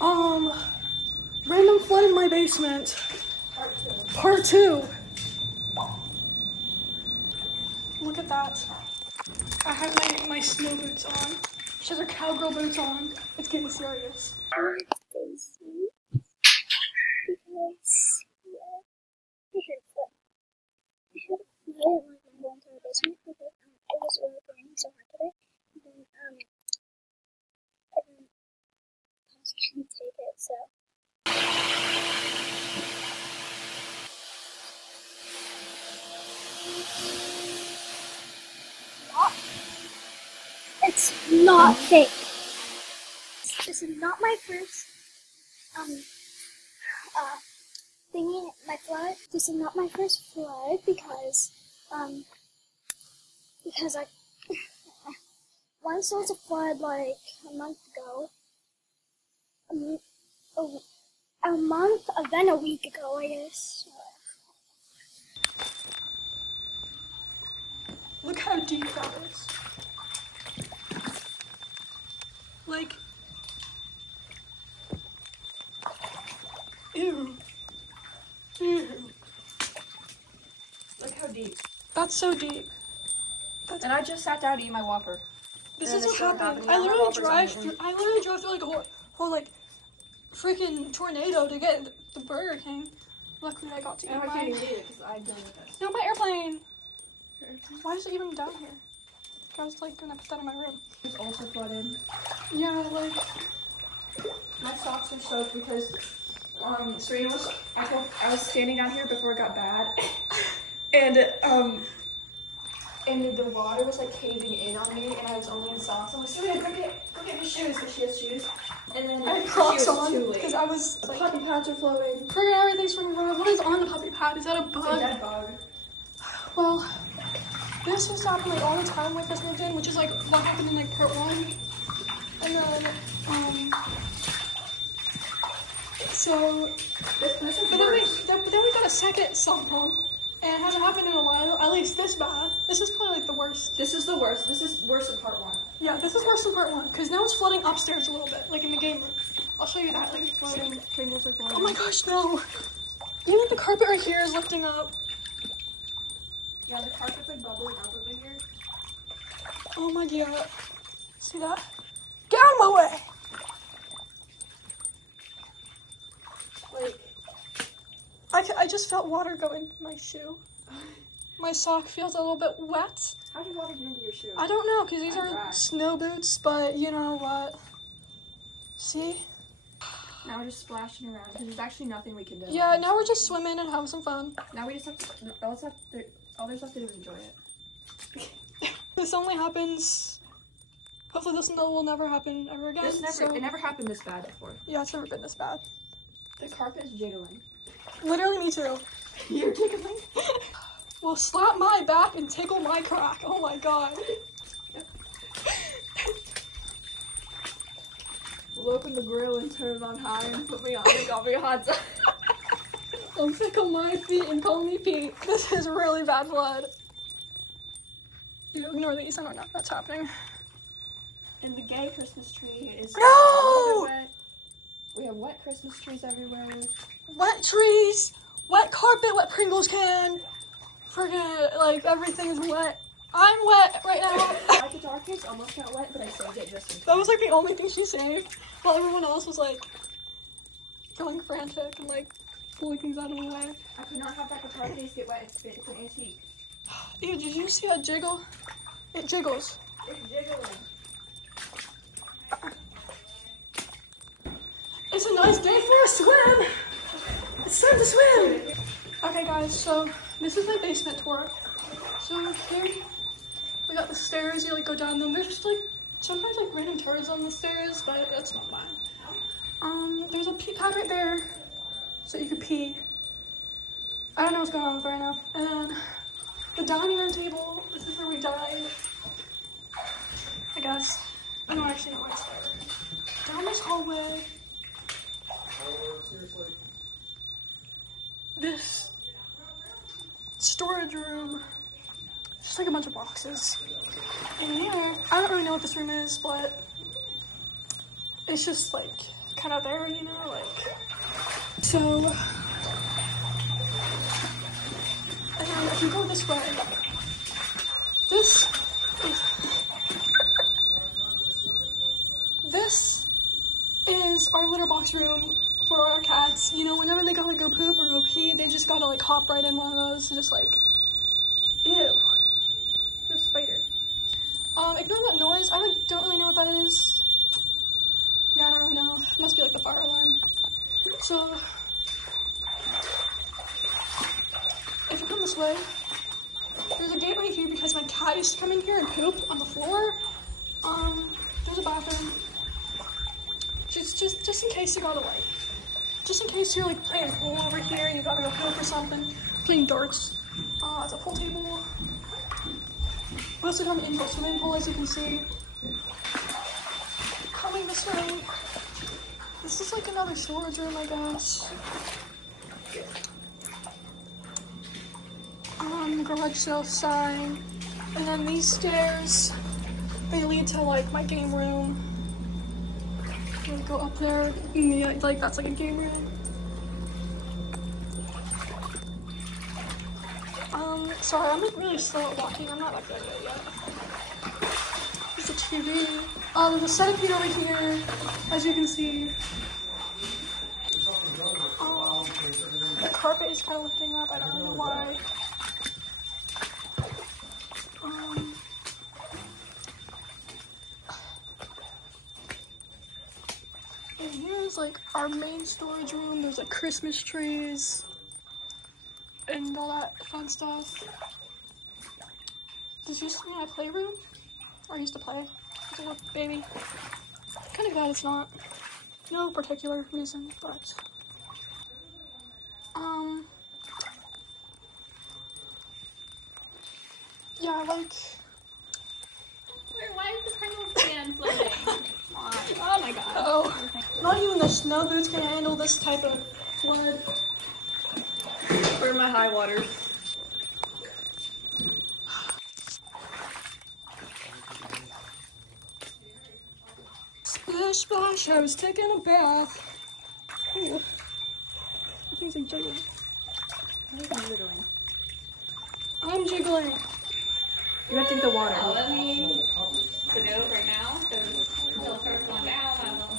Random flood in my basement. Part 2. Look at that. I have my snow boots on. She has her cowgirl boots on. It's getting serious. Because I had a flood in my whole entire basement because it was really raining so hard today. And then I just couldn't take it, so. It's not fake. This is not my first thingy, my flood. This is not my first flood because I once there was a flood like a month ago. A month, then a week ago, I guess. Look how deep that is. Like, ew. Ew. Look how deep. That's so deep. And I just sat down to eat my Whopper. This And is this what started happened. happening. I Now my literally Whopper's drove through like a whole like freaking tornado to get the Burger King. Luckily I got to eat And I can't mine. even eat it because I did it. No, my airplane. Why is it even down here? I was like gonna put that in my room. It's also flooded. Yeah, like My socks are soaked because Serena was. I was standing down here before it got bad, and the water was like caving in on me, and I was only in socks. I'm like, Serena, go get your shoes, because she has shoes. And then I had she Crocs was on too late. because I was The like, puppy pads are flowing. friggin' everything's from the road. What is on the puppy pad? Is that a It's a bug? dead bug. Well, this used to happen like all the time when I first moved in, which is like what happened in like part 1. And then, so, This is but then we got a second sump pump, and it hasn't happened in a while, at least this bad. This is probably like the worst. This is the worst. This is worse than part 1. Yeah, this is worse than part 1, because now it's flooding upstairs a little bit, like in the game room. I'll show you that. Like, Flooding. Pringles are flooding. oh my gosh, no. Even the carpet right here is lifting up. Yeah, the carpet's like bubbling up over here. Oh my god. See that? Get out of my way! Like, I just felt water go into my shoe. My sock feels a little bit wet. how did water get into your shoe? I don't know, because these are Dry. snow boots, but you know what? See? Now we're just splashing around because there's actually nothing we can do. Yeah, now we're just swimming and having some fun. Now we just have to. All there's left to do is enjoy it. This only happens. Hopefully, this will never happen ever again. It never happened this bad before. Yeah, it's never been this bad. The carpet is jiggling. Literally, me too. You're jiggling? Well, slap my back and tickle my crack. Oh my god. We'll open the grill and turn it on high and put me on and got me a hot dog. Don't tickle my feet and call me Pete. This is really bad blood. You ignore these. I don't know if that's happening. And the gay Christmas tree is No! a little bit wet. We have wet Christmas trees everywhere. Wet trees, wet carpet, wet Pringles can. Friggin' like everything is wet. I'm wet right now. Like the dark cakes almost got wet, but I saved it just in case. That was like the only thing she saved, while everyone else was like going frantic and like pulling things out of the way. I could not have that guitar case get wet. It's an antique. Ew, did you see that jiggle? It jiggles. It's jiggling. It's a nice day for a swim. It's time to swim. Okay, guys, so this is my basement tour. So here we got the stairs. You like go down them. There's just like sometimes like random turds on the stairs, but that's not mine. There's a pee pad right there, so you could pee. I don't know what's going on with it right now. And then the dining room table. This is where we dine. I guess. I don't actually know why it's there. Down this hallway. This storage room, just like a bunch of boxes. And here, I don't really know what this room is, but it's just like kind of there, you know, like. So, and then if you go this way, this is our litter box room for our cats. You know, whenever they gotta go poop or go pee, they just gotta like hop right in one of those and just like, ew, there's a spider. Ignore that noise. I don't really know what that is. Yeah, I don't really know. It must be like the fire alarm. So, if you come this way, there's a gate right here because my cat used to come in here and poop on the floor. There's a bathroom. Just in case you gotta like, just in case you're like playing pool over here and you gotta go poop or something, playing darts. It's a pool table. We also have an indoor swimming pool, as you can see. Coming this way. This is like another storage room, I guess. Garage sale sign. And then these stairs, they lead to like my game room. I'm gonna go up there. Yeah, like that's like a game room. Sorry, I'm like really slow at walking. I'm not that good at it yet. There's a TV. There's a centipede over here, as you can see. The carpet is kind of lifting up. I don't know why. And here's like our main storage room. There's like Christmas trees and all that fun stuff. This used to be my playroom. I used to play as a little baby. Kind of glad it's not. No particular reason, but yeah, like. Why is the Pringles can floating? Oh my god. Oh, not even the snow boots can handle this type of flood. Where are my high waters? Splish splash, I was taking a bath. Ooh. Things like jiggling. What are you doing? I'm jiggling. You have to get the water. Well, that means to do it right now, because until it starts going down, I will.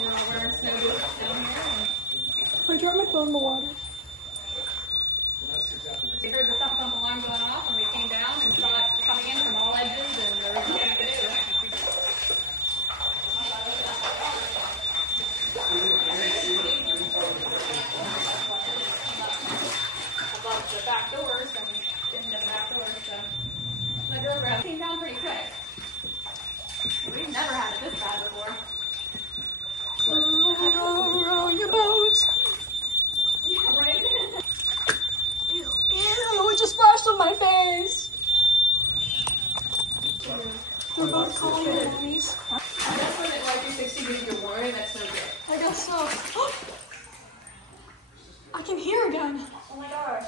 We're all wearing snow boots down here. I dropped my phone in the water. We heard the sump pump alarm going off, and we came down and saw it coming in from all edges, and there was nothing to do. Above the back doors, and into the back doors, so the door grab came down pretty quick. We've never had it this bad before. Row your boat. Yeah, right? Ew, it just splashed on my face. We're both calling it movies. I guess when it like 60 means you're worried, that's no good. I guess so. I can hear again. Oh my gosh.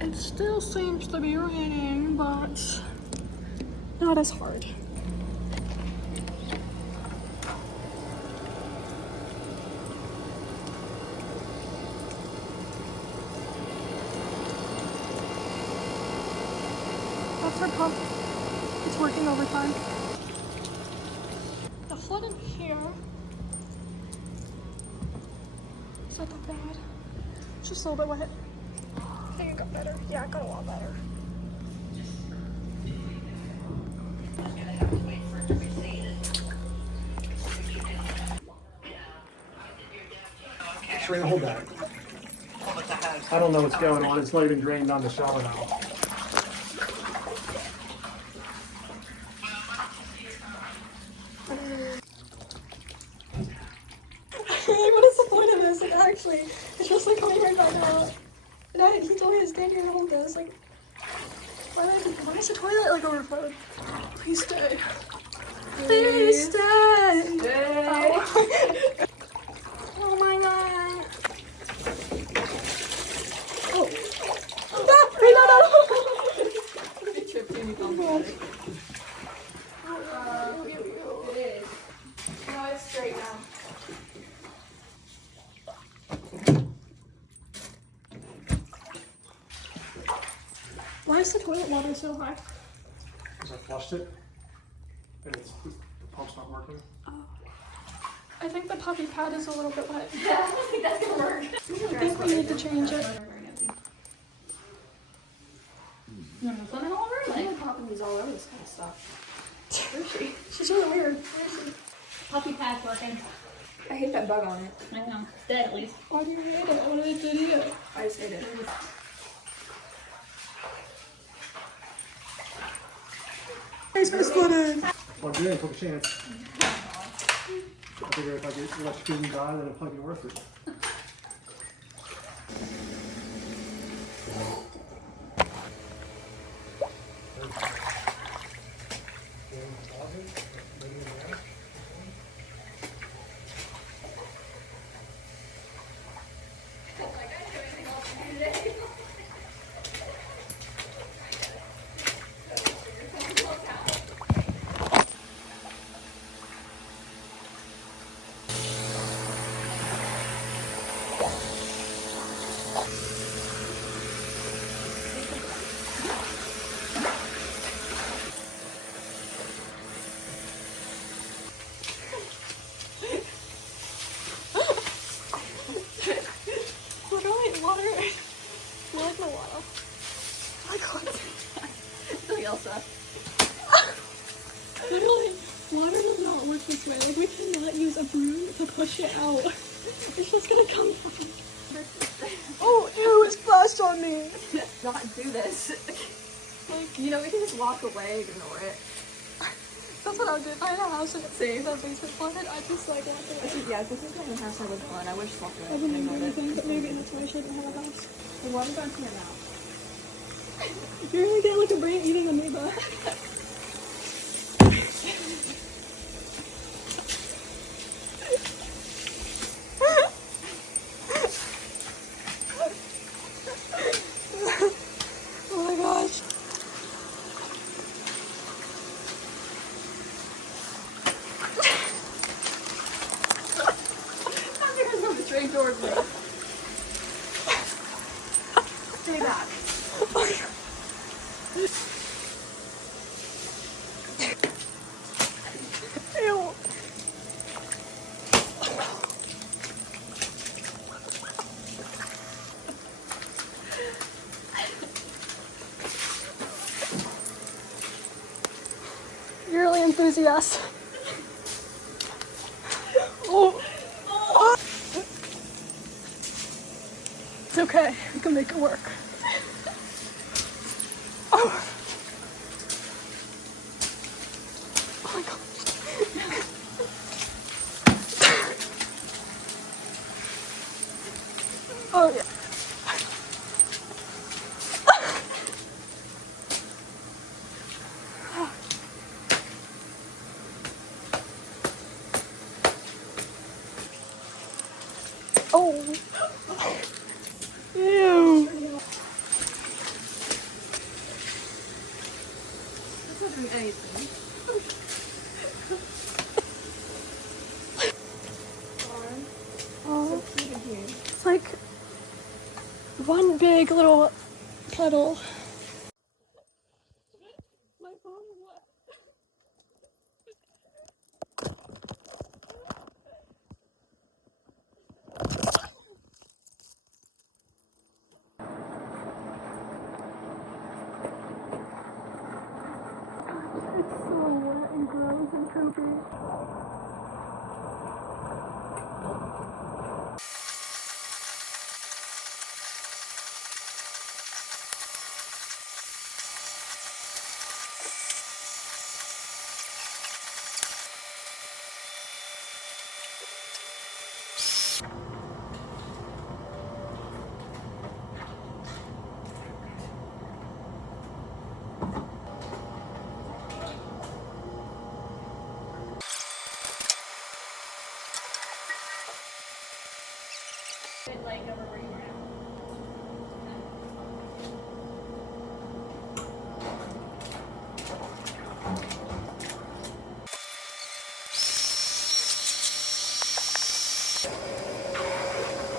It still seems to be raining, but not as hard. That's our pump. It's working overtime. The flood in here is not that bad. It's just a little bit wet. I think it got better. Yeah, it got a lot better. Serena, hold that. I don't know what's going on. It's not even drained on the shower now. What is the point of this? It actually, it's just like coming right back out. And he told me to stand here and hold this. Like, why is the toilet like overflowed? Please stay. Please stay. Stay. Oh my god. Oh. No, It tripped me. no. It is. No, it's straight now. Why is the toilet water so high? Because I flushed it, and the pump's not working. I think the puppy pad is a little bit wet. Yeah, I don't think that's gonna work. I think we need to change it. You want to put it all over? Like, Popping these all over this kind of stuff. Where is she? She's really weird. puppy pad's working. I hate that bug on it. I know. It's dead at least. Why do you hate it? What did it do to you? I just hate it. Face flooded. Well, I'm doing, took a chance. I figure if I get electrocuted and die, then it'll probably be worth it. Literally, water. Like the water. Like what? Something else up. Literally, water does not work this way. Like we cannot use a broom to push it out. It's just gonna come out. Oh, ew! It splashed on me. Not do this. Like, You know, we can just walk away, ignore it. that's what I would do. If I had a house and the basement flooded, I'd just like walk away. Yeah, this is my house I would fun. I wish walked away. I wouldn't do anything, but maybe that's why I shouldn't have a house. What have I done to your mouth? You're gonna get like a brain eating amoeba. Oh my gosh. You're coming straight towards me. Stay back. Ew. You're really enthusiastic. Oh. It's okay. We can make it work. Oh. Oh my gosh. Oh yeah. Oh. Ew. This doesn't do anything. Oh, Even here. it's like one big little puddle. My phone is wet. It's so wet and gross and poopy. lake over where you were at.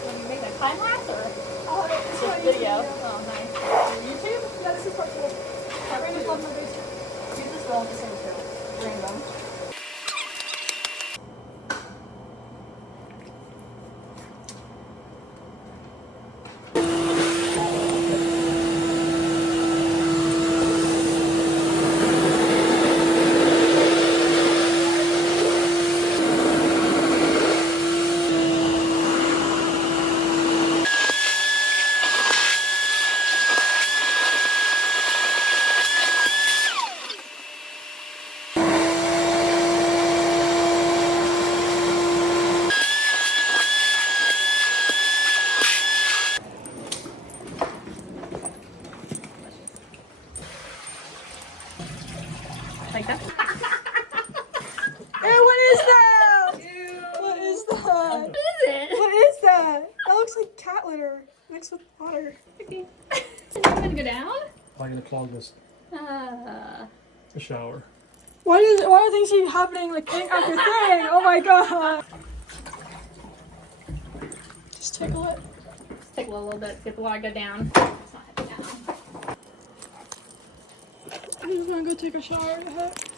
When you make a time lapse or just video? Oh, nice. YouTube? Yeah, this is part 2. Part Right, two. love my basement. You just roll the same too. Random. Like that? Hey, what is that? What is that? What is it? What is that? That looks like cat litter mixed with water. Okay. Is it gonna go down? I'm gonna clog this the shower. Why are things keep happening like thing after thing? Oh my god. Just tickle it. Just take a little bit, get the water go down. It's not heavy now. I'm just gonna go take a shower in a bit.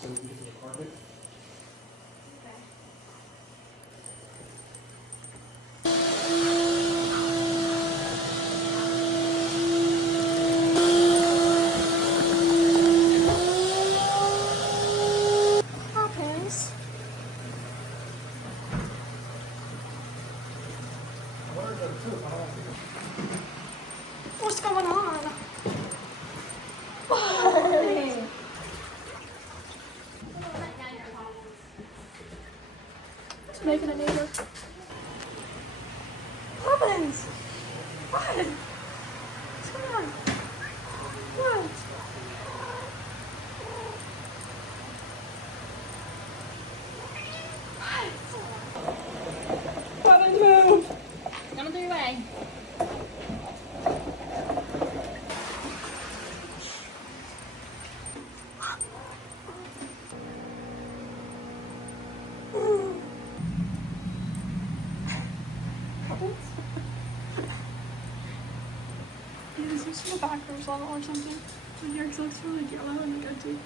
So we can get to the carpet. Happens. What's going on? It's making a neighbor. Poppins! What? What's going on? What? Poppins, move! Coming through your way. Is this in the back or something? The hair looks really yellow and good too.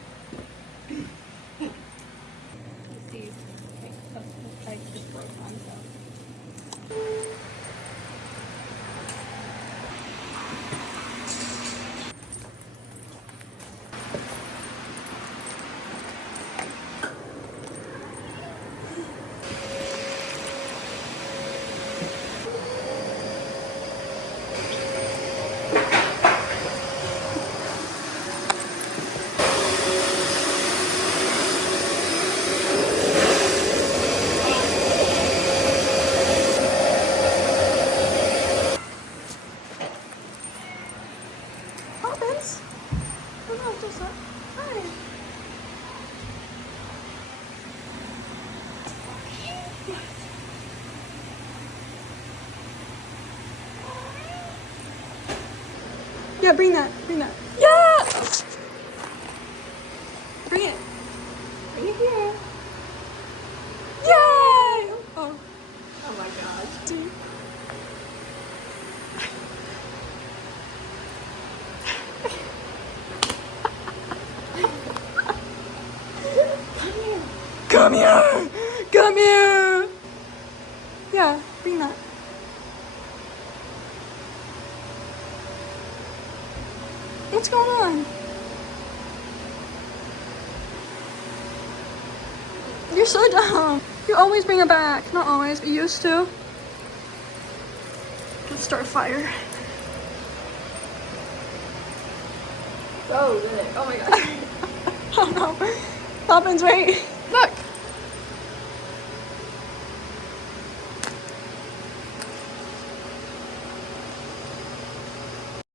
These like just broke one, so. Poppins? Oh no, just that. Hi. Yeah, bring that. Bring that. Yeah! Bring it. Bring it here. Yay! Oh. Oh my gosh. See? Come here! Come here! Yeah, bring that. What's going on? You're so dumb. You always bring it back. Not always, but you used to. Let's start a fire. Oh, good. Oh my gosh. Oh no. Poppins, wait. Look.